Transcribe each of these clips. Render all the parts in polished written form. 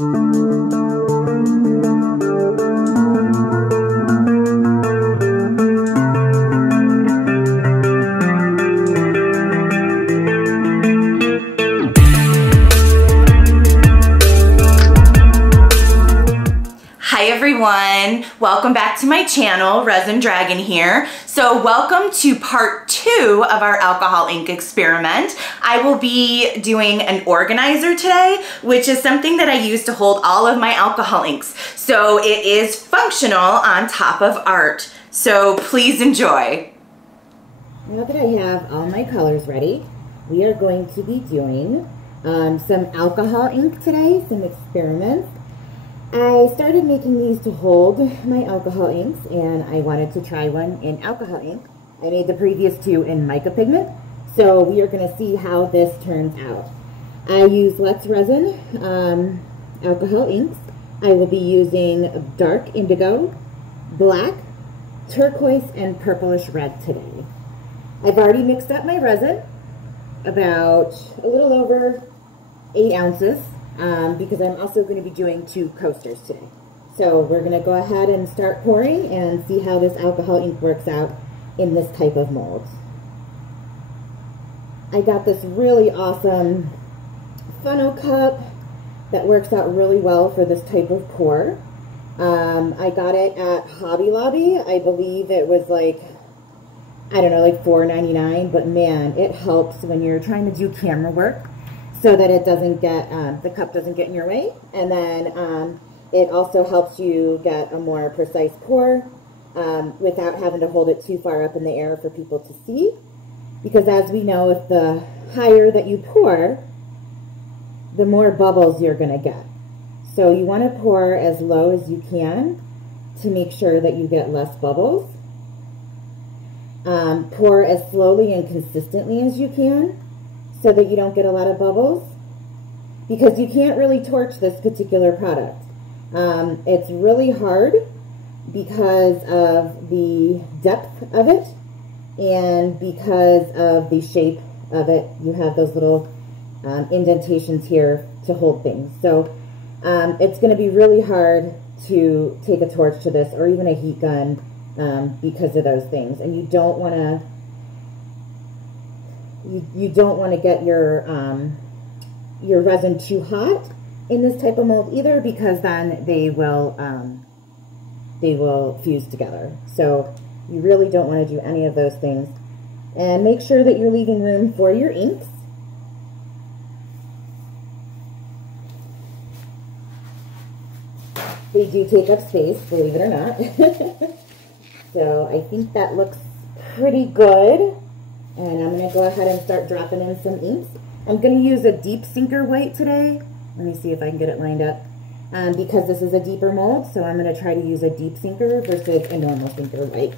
Hi everyone, welcome back to my channel, Resin Dragon here. So welcome to part 2 of our alcohol ink experiment. I will be doing an organizer today, which is something that I use to hold all of my alcohol inks. So it is functional on top of art. So please enjoy. Now that I have all my colors ready, we are going to be doing some alcohol ink today, some experiments. I started making these to hold my alcohol inks, and I wanted to try one in alcohol ink. I made the previous 2 in mica pigment, so we are going to see how this turns out. I use Let's Resin alcohol inks. I will be using dark indigo, black, turquoise, and purplish red today. I've already mixed up my resin, about a little over 8 ounces. Because I'm also going to be doing 2 coasters today. So we're going to go ahead and start pouring and see how this alcohol ink works out in this type of mold. I got this really awesome funnel cup that works out really well for this type of pour. I got it at Hobby Lobby. I believe it was like, I don't know, like $4.99, but man, it helps when you're trying to do camera work, so that it doesn't get, the cup doesn't get in your way. And then it also helps you get a more precise pour without having to hold it too far up in the air for people to see. Because as we know, if the higher that you pour, the more bubbles you're gonna get. So you wanna pour as low as you can to make sure that you get less bubbles. Pour as slowly and consistently as you can, so that you don't get a lot of bubbles, because you can't really torch this particular product. It's really hard because of the depth of it and because of the shape of it. You have those little indentations here to hold things. So it's going to be really hard to take a torch to this, or even a heat gun, because of those things. And you don't want to get your resin too hot in this type of mold either, because then they will fuse together. So you really don't want to do any of those things. And make sure that you're leaving room for your inks. They do take up space, believe it or not. So I think that looks pretty good. And I'm going to go ahead and start dropping in some inks. I'm going to use a deep sinker white today. Let me see if I can get it lined up. Because this is a deeper mold, so I'm going to try to use a deep sinker versus a normal sinker white.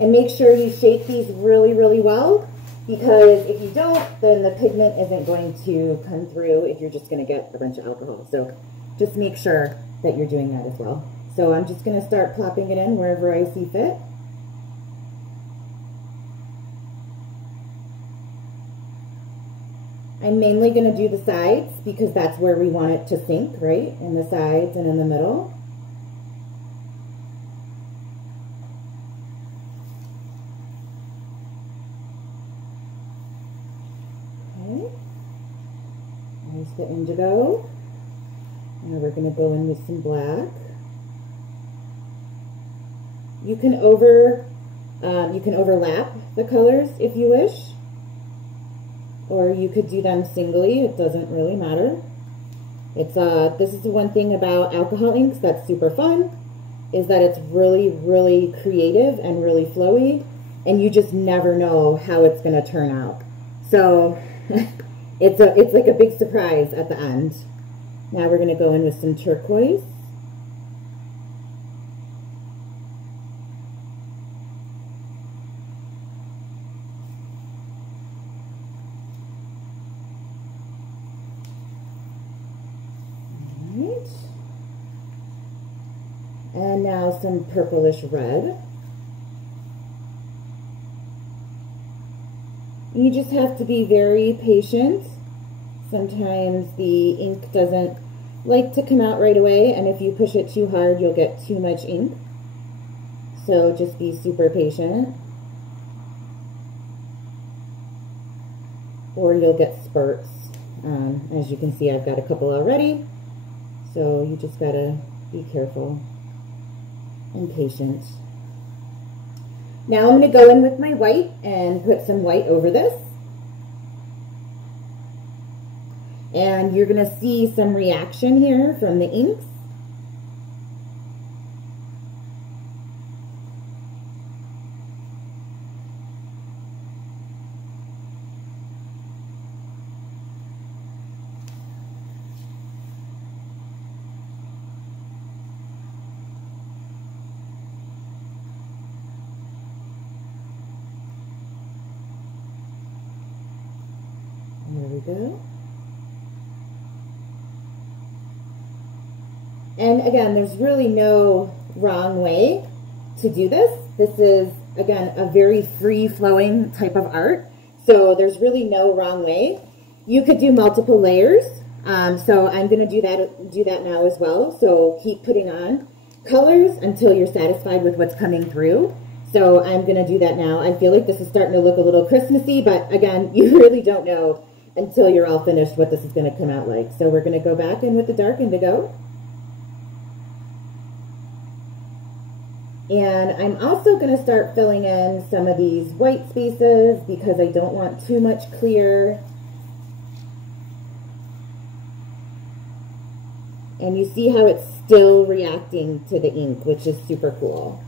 And make sure you shake these really, really well, because if you don't, then the pigment isn't going to come through if you're just going to get a bunch of alcohol. So just make sure that you're doing that as well. So I'm just going to start plopping it in wherever I see fit. I'm mainly going to do the sides because that's where we want it to sink, right? In the sides and in the middle. There's the indigo. Now we're going to go in with some black. You can overlap the colors if you wish, or you could do them singly. It doesn't really matter. It's this is the one thing about alcohol inks that's super fun, is that it's really, really creative and really flowy, and you just never know how it's going to turn out. So it's like a big surprise at the end. Now we're going to go in with some turquoise. Right. And now some purplish red. You just have to be very patient. Sometimes the ink doesn't like to come out right away, and if you push it too hard, you'll get too much ink. So just be super patient, or you'll get spurts. As you can see, I've got a couple already, so you just gotta be careful and patient. Now I'm going to go in with my white and put some white over this. And you're going to see some reaction here from the inks. There we go. And again, there's really no wrong way to do this. This is, again, a very free-flowing type of art. So there's really no wrong way. You could do multiple layers. So I'm going to do that now as well. So keep putting on colors until you're satisfied with what's coming through. So I'm going to do that now. I feel like this is starting to look a little Christmassy, but again, you really don't know until you're all finished what this is going to come out like. So we're going to go back in with the dark indigo. And I'm also going to start filling in some of these white spaces because I don't want too much clear. And you see how it's still reacting to the ink, which is super cool.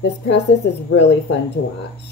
This process is really fun to watch.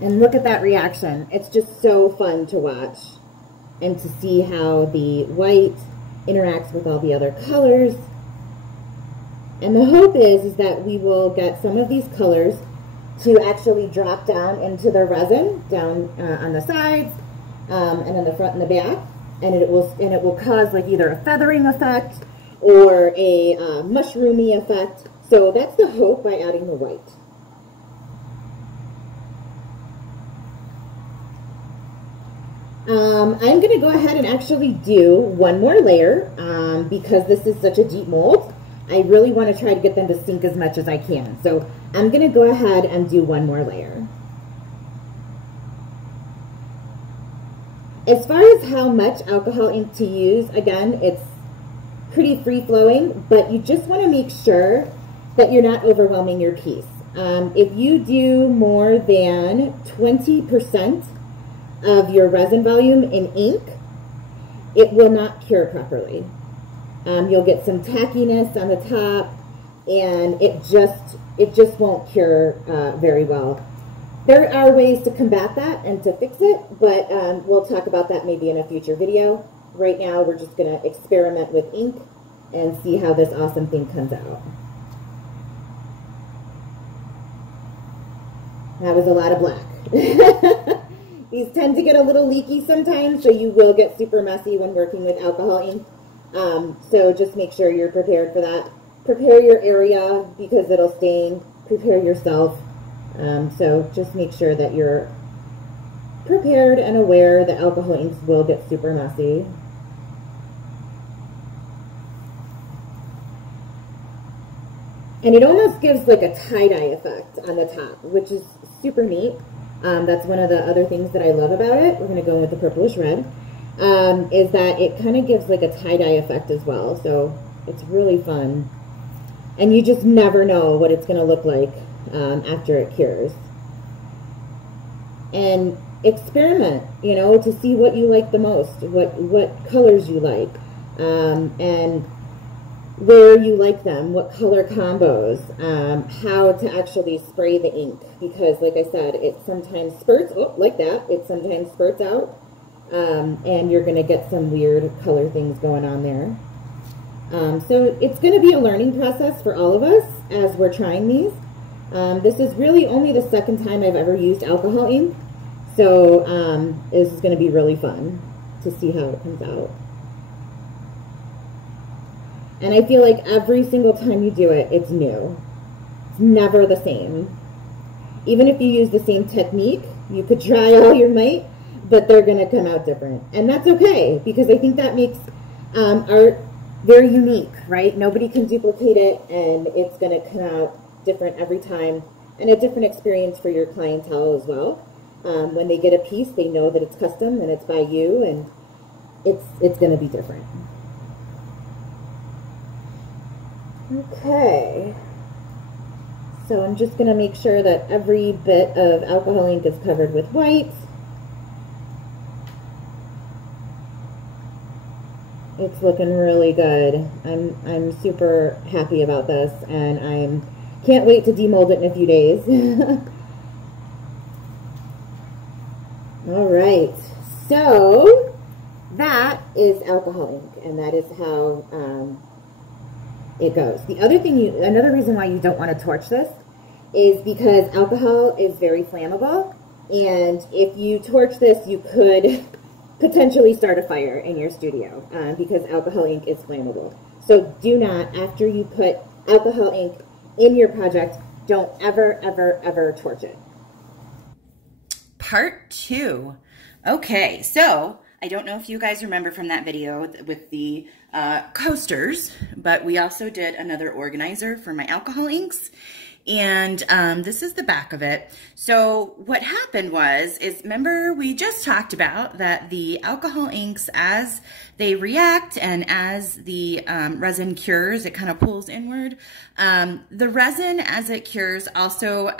And look at that reaction. It's just so fun to watch and to see how the white interacts with all the other colors. And the hope is that we will get some of these colors to actually drop down into the resin, down on the sides, and in the front and the back. And it will cause like either a feathering effect or a mushroomy effect. So that's the hope by adding the white. I'm going to go ahead and actually do one more layer because this is such a deep mold. I really want to try to get them to sink as much as I can. So I'm going to go ahead and do one more layer. As far as how much alcohol ink to use, again, it's pretty free-flowing, but you just want to make sure that you're not overwhelming your piece. If you do more than 20% of your resin volume in ink, it will not cure properly. You'll get some tackiness on the top, and it just won't cure very well. There are ways to combat that and to fix it, but we'll talk about that maybe in a future video. Right now, we're just going to experiment with ink and see how this awesome thing comes out. That was a lot of black. These tend to get a little leaky sometimes, so you will get super messy when working with alcohol ink. So just make sure you're prepared for that. Prepare your area because it'll stain. Prepare yourself. So just make sure that you're prepared and aware that alcohol inks will get super messy. And it almost gives like a tie-dye effect on the top, which is super neat. That's one of the other things that I love about it. We're going to go with the purplish red. Is that it kind of gives like a tie-dye effect as well. So it's really fun. And you just never know what it's going to look like after it cures. And experiment, you know, to see what you like the most, what colors you like, and where you like them, what color combos, how to actually spray the ink, because like I said, it sometimes spurts, like that, it sometimes spurts out, and you're going to get some weird color things going on there. So it's going to be a learning process for all of us as we're trying these. This is really only the second time I've ever used alcohol ink, so this is going to be really fun to see how it comes out. And I feel like every single time you do it, it's new. It's never the same. Even if you use the same technique, you could try all your might, but they're going to come out different. And that's okay, because I think that makes art very unique, right? Nobody can duplicate it, and it's going to come out different every time, and a different experience for your clientele as well. When they get a piece, they know that it's custom and it's by you, and it's going to be different. Okay, so I'm just going to make sure that every bit of alcohol ink is covered with white. It's looking really good. I'm super happy about this, and I can't wait to demold it in a few days. All right, so that is alcohol ink, and that is how it goes. The other thing, another reason why you don't want to torch this is because alcohol is very flammable, and if you torch this, you could potentially start a fire in your studio because alcohol ink is flammable. So do not, after you put alcohol ink in your project, don't ever, ever, ever torch it. Part 2. Okay, so I don't know if you guys remember from that video with the coasters, but we also did another organizer for my alcohol inks. And this is the back of it. So what happened is remember we just talked about that the alcohol inks, as they react and as the resin cures, it kind of pulls inward. The resin, as it cures, also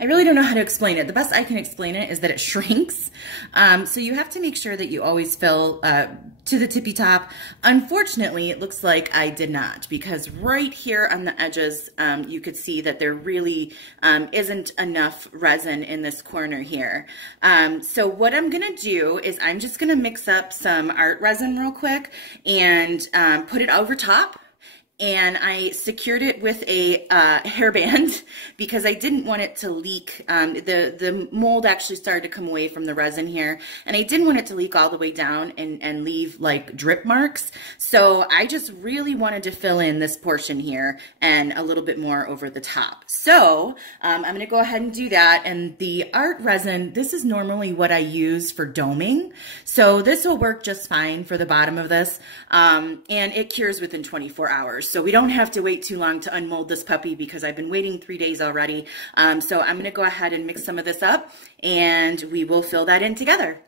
I really don't know how to explain it. The best I can explain it is that it shrinks. So you have to make sure that you always fill to the tippy top. Unfortunately, it looks like I did not, because right here on the edges, you could see that there really isn't enough resin in this corner here. So what I'm gonna do is I'm just gonna mix up some art resin real quick and put it over top. And I secured it with a hairband because I didn't want it to leak. The mold actually started to come away from the resin here, and I didn't want it to leak all the way down and leave like drip marks. So I just really wanted to fill in this portion here and a little bit more over the top. So I'm gonna go ahead and do that. And the art resin, this is normally what I use for doming. So this will work just fine for the bottom of this. And it cures within 24 hours. So we don't have to wait too long to unmold this puppy because I've been waiting 3 days already. So I'm gonna go ahead and mix some of this up and we will fill that in together.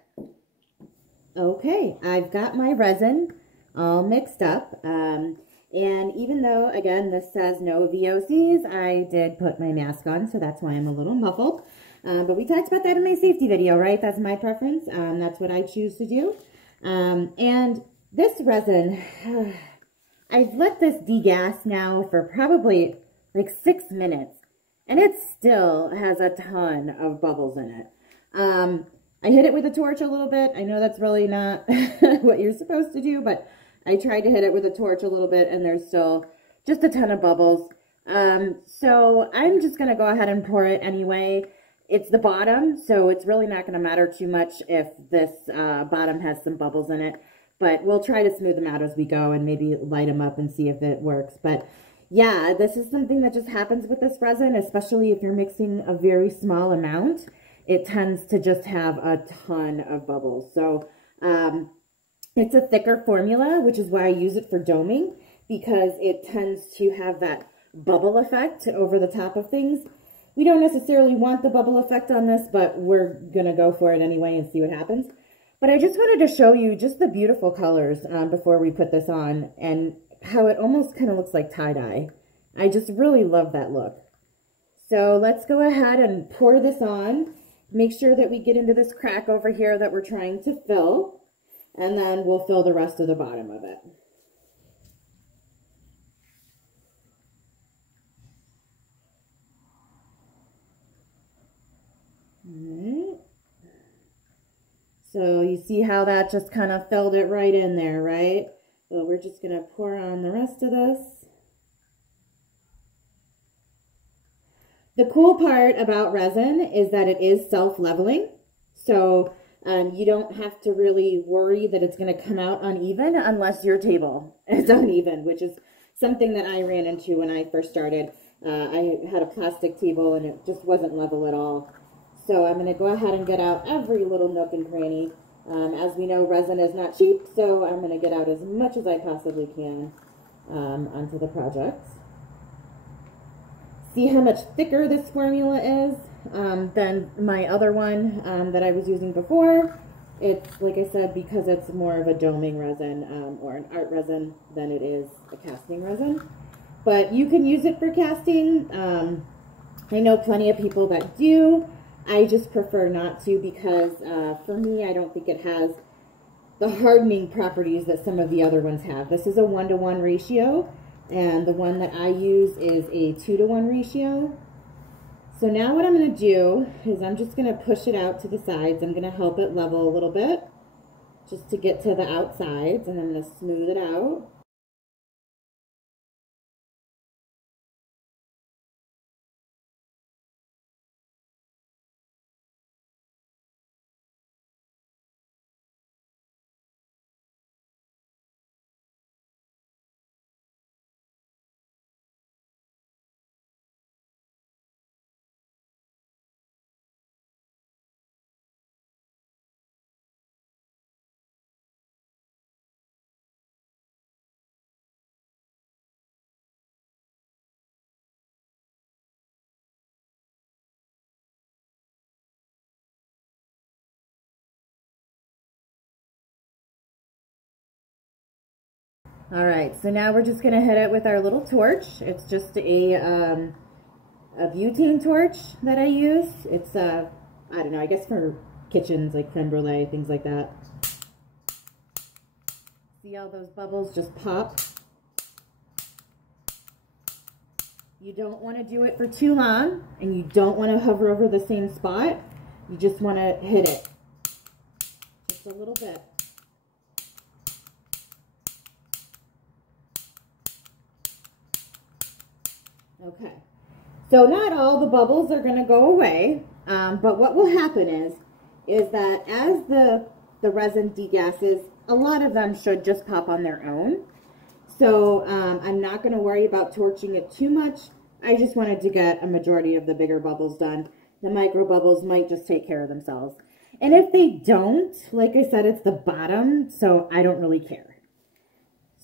Okay, I've got my resin all mixed up. And even though, again, this says no VOCs, I did put my mask on, so that's why I'm a little muffled. But we talked about that in my safety video, right? That's my preference. That's what I choose to do. And this resin, I've let this degas now for probably like 6 minutes, and it still has a ton of bubbles in it. I hit it with a torch a little bit. I know that's really not what you're supposed to do, but I tried to hit it with a torch a little bit, and there's still just a ton of bubbles. So I'm just going to go ahead and pour it anyway. It's the bottom, so it's really not going to matter too much if this bottom has some bubbles in it. But we'll try to smooth them out as we go and maybe light them up and see if it works. But yeah, this is something that just happens with this resin, especially if you're mixing a very small amount. It tends to just have a ton of bubbles. So it's a thicker formula, which is why I use it for doming, because it tends to have that bubble effect over the top of things. We don't necessarily want the bubble effect on this, but we're going to go for it anyway and see what happens. But I just wanted to show you just the beautiful colors before we put this on, and how it almost kind of looks like tie-dye. I just really love that look. So let's go ahead and pour this on. make sure that we get into this crack over here that we're trying to fill, and then we'll fill the rest of the bottom of it. Alright. So you see how that just kind of filled it right in there, right? So we're just going to pour on the rest of this. The cool part about resin is that it is self-leveling. So you don't have to really worry that it's going to come out uneven unless your table is uneven, which is something that I ran into when I first started. I had a plastic table and it just wasn't level at all. So I'm going to go ahead and get out every little nook and cranny. As we know, resin is not cheap, so I'm going to get out as much as I possibly can onto the project. See how much thicker this formula is than my other one that I was using before. It's, like I said, because it's more of a doming resin or an art resin than it is a casting resin. But you can use it for casting. I know plenty of people that do. I just prefer not to because for me, I don't think it has the hardening properties that some of the other ones have. This is a 1-to-1 ratio, and the one that I use is a 2-to-1 ratio. So now what I'm going to do is I'm just going to push it out to the sides. I'm going to help it level a little bit just to get to the outsides, and I'm going to smooth it out. All right, so now we're just gonna hit it with our little torch. It's just a butane torch that I use. It's, I don't know, I guess for kitchens, like creme brulee, things like that. See how those bubbles just pop? You don't want to do it for too long, and you don't want to hover over the same spot. You just want to hit it just a little bit. Okay, so not all the bubbles are going to go away, but what will happen is that as the resin degasses, a lot of them should just pop on their own. So I'm not going to worry about torching it too much. I just wanted to get a majority of the bigger bubbles done. The micro bubbles might just take care of themselves. And if they don't, like I said, it's the bottom, so I don't really care.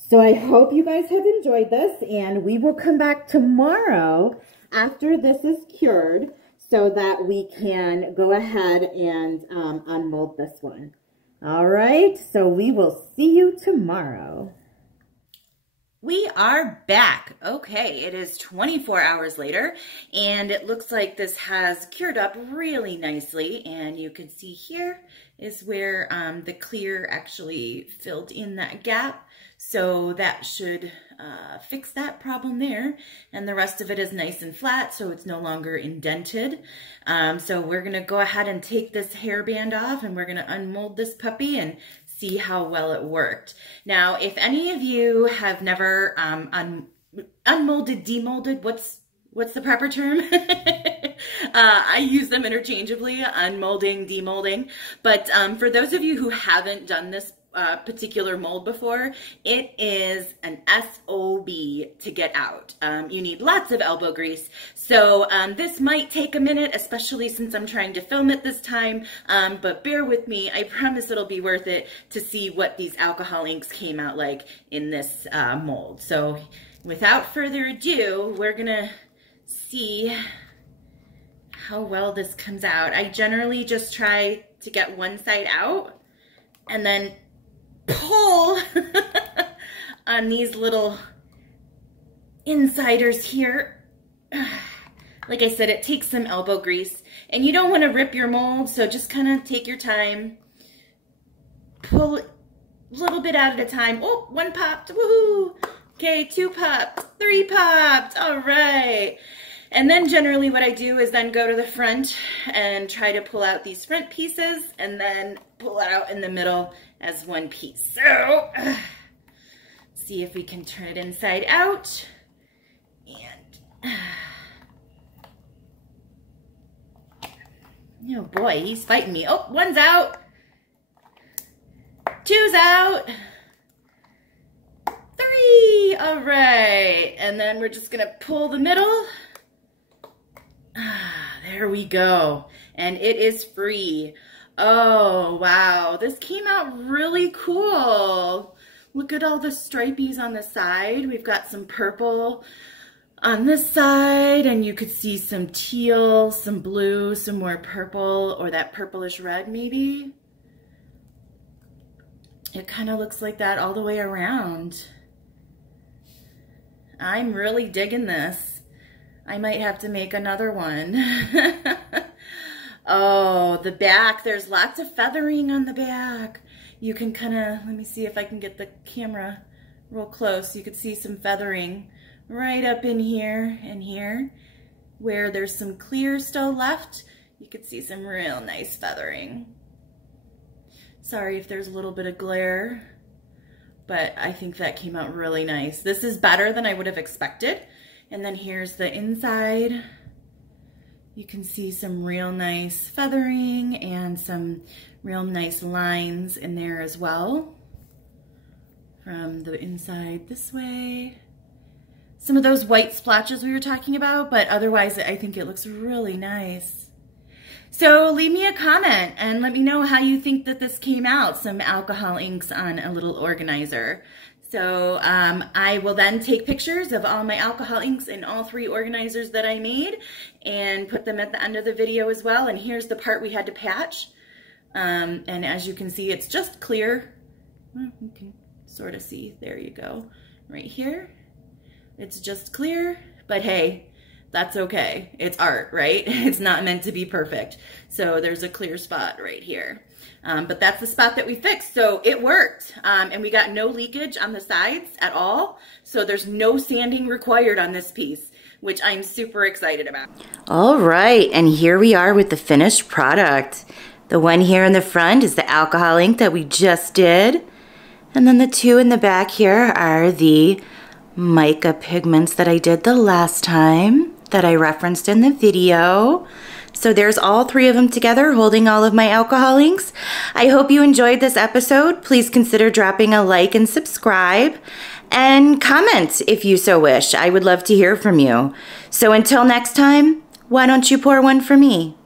So I hope you guys have enjoyed this, and we will come back tomorrow after this is cured so that we can go ahead and unmold this one. All right, so we will see you tomorrow. We are back. Okay, it is 24 hours later, and it looks like this has cured up really nicely, and you can see here is where the clear actually filled in that gap. So that should fix that problem there. And the rest of it is nice and flat, so it's no longer indented. So we're gonna go ahead and take this hairband off, and we're gonna unmold this puppy and see how well it worked. Now, if any of you have never unmolded, demolded, what's the proper term? I use them interchangeably, unmolding, demolding. But for those of you who haven't done this particular mold before, it is an SOB to get out. You need lots of elbow grease. So this might take a minute, especially since I'm trying to film it this time, but bear with me. I promise it'll be worth it to see what these alcohol inks came out like in this mold. So without further ado, we're gonna see how well this comes out. I generally just try to get one side out and then pull on these little insiders here. Like I said, it takes some elbow grease. And you don't want to rip your mold, so just kind of take your time. Pull it a little bit out at a time. Oh, one popped. Woohoo! Okay, 2 popped. 3 popped. All right. And then generally what I do is then go to the front and try to pull out these front pieces and then pull it out in the middle as one piece. So, see if we can turn it inside out. And, oh boy, he's fighting me. Oh, 1's out. 2's out. 3. All right. And then we're just going to pull the middle. There we go. And it is free. Oh, wow. This came out really cool. Look at all the stripies on the side. We've got some purple on this side, and you could see some teal, some blue, some more purple, or that purplish red maybe. It kind of looks like that all the way around. I'm really digging this. I might have to make another one. Oh, the back, there's lots of feathering on the back. You can kind of, let me see if I can get the camera real close. You could see some feathering right up in here and here. Where there's some clear still left, you could see some real nice feathering. Sorry if there's a little bit of glare, but I think that came out really nice. This is better than I would have expected. And then here's the inside. You can see some real nice feathering and some real nice lines in there as well. From the inside this way. Some of those white splotches we were talking about, but otherwise I think it looks really nice. So leave me a comment and let me know how you think that this came out. Some alcohol inks on a little organizer. So I will then take pictures of all my alcohol inks in all 3 organizers that I made and put them at the end of the video as well. And here's the part we had to patch. And as you can see, it's just clear. Well, you can sort of see, there you go, right here. It's just clear, but hey, that's okay. It's art, right? It's not meant to be perfect. So there's a clear spot right here. But that's the spot that we fixed, so it worked. And we got no leakage on the sides at all, so there's no sanding required on this piece, which I'm super excited about. All right, and here we are with the finished product. The one here in the front is the alcohol ink that we just did, and then the 2 in the back here are the mica pigments that I did the last time that I referenced in the video. So there's all 3 of them together holding all of my alcohol inks. I hope you enjoyed this episode. Please consider dropping a like and subscribe and comment if you so wish. I would love to hear from you. So until next time, why don't you pour one for me?